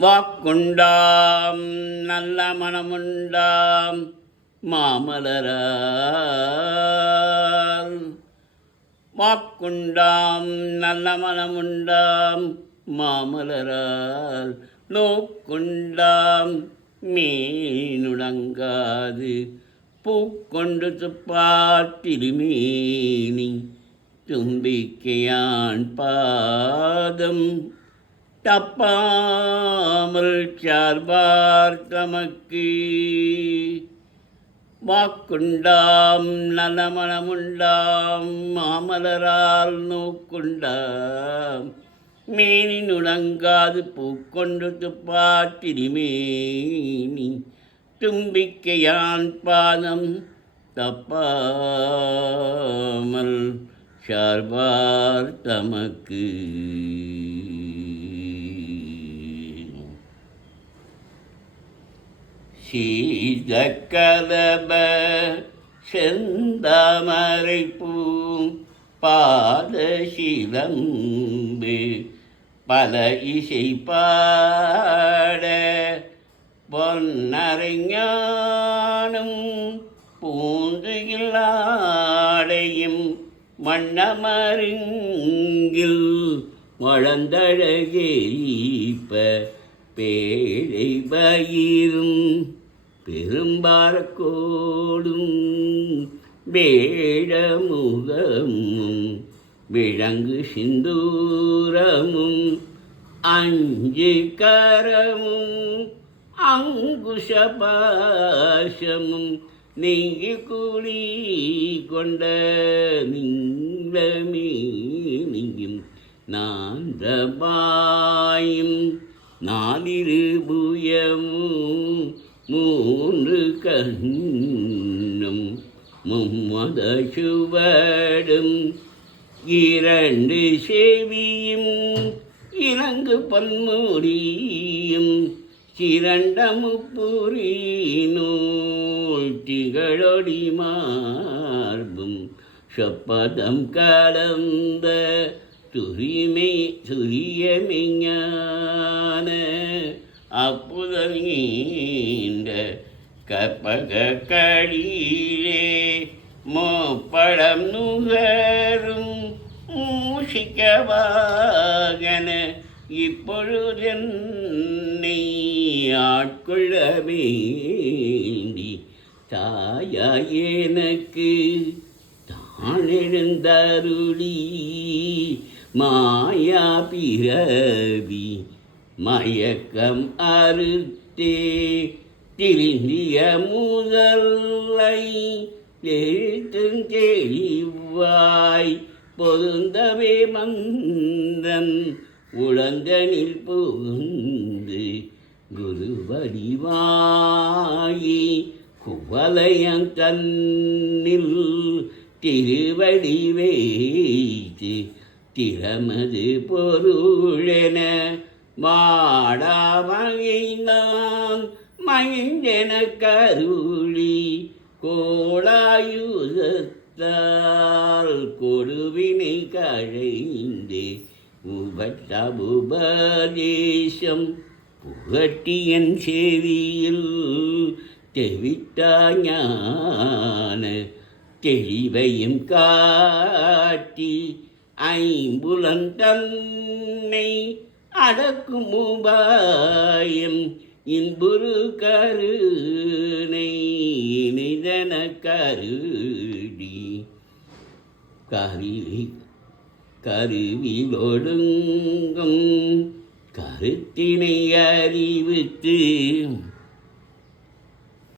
வாக்குண்டாம் நல்ல மனமுண்டாம் மாமலரால். வாக்குண்டாம் நல்ல மனமுண்டாம் மாமலரால். நோக்குண்டாம் மீனுடங்காது பூக்கொண்டு துப்பாத்திருமேனி. தும்பிக்கையான் பாதம் தப்பாமல் சார்பார் தமக்கு. வாக்குண்டாம் நலமணமுண்டாம் மாமலரால். நோக்குண்டாம் மேனி நுடங்காது பூக்கொண்டு துப்பாத்திருமேனி. தும்பிக்கையான் பாதம் தப்பாமல் சார்பார் தமக்கு. சீதக்கலப செந்தாமரைப்பூம் பாதசிலம்பு பல இசை பாட. பொன்னரைஞானும் பூந்துகில் ஆடையும் வண்ணமருங்கில் வளர்ந்தழகேரிப்ப. பேழை பயிரும் பெரும்பாரக்கோடும் வேழமுகமும் விளங்கு சிந்தூரமும் அஞ்சு கரமும் அங்குஷபாசமும் நெய்கி கூலி கொண்ட நீளமேனியும் நாந்தபாயும் நாலிரு புயமும் மூன்று கண்ணும் மும்மத சுவடும் இரண்டு செவியும் இறங்கு பன்முடியும் சிரண்ட முப்புரி நூல் திகழொடி மார்பும் சொப்பதம் கலந்த துரியமெஞ்ஞான அப்புதல் நீண்ட கற்பக கடிலே மோப்பழம் நுகரும் மூஷிக்கவாகன. இப்பொழுதென்னை ஆட்கொள்ள வேண்டி தாயாய் எனக்கு தான் எழுந்தருளி. மாயா பிறவி மயக்கம் அறுத்தே திருந்திய முதலை எழுத்துங்கெளிவாய் பொருந்தவே மந்தன் உழந்தனில் புகுந்து குருவடிவாயி குவலயம் தன்னில் திருவடி வைத்து திறமது பொருளென மாடாமகிழ்ந்தான் மகிழ்ந்தென கருளி. கோளாயுதத்தால் கொடுவினை கழைந்து உபதேசம் புகட்டியன் செவியில் தெவிட்டாஞான தெளிவையும் காட்டி. ஐம்புலன் தன்னை அடக்கும் உபாயம் இன்புரு கருணை நிதன கருடி. கருவிலொடுங்கும் கருத்தினை அறிவித்து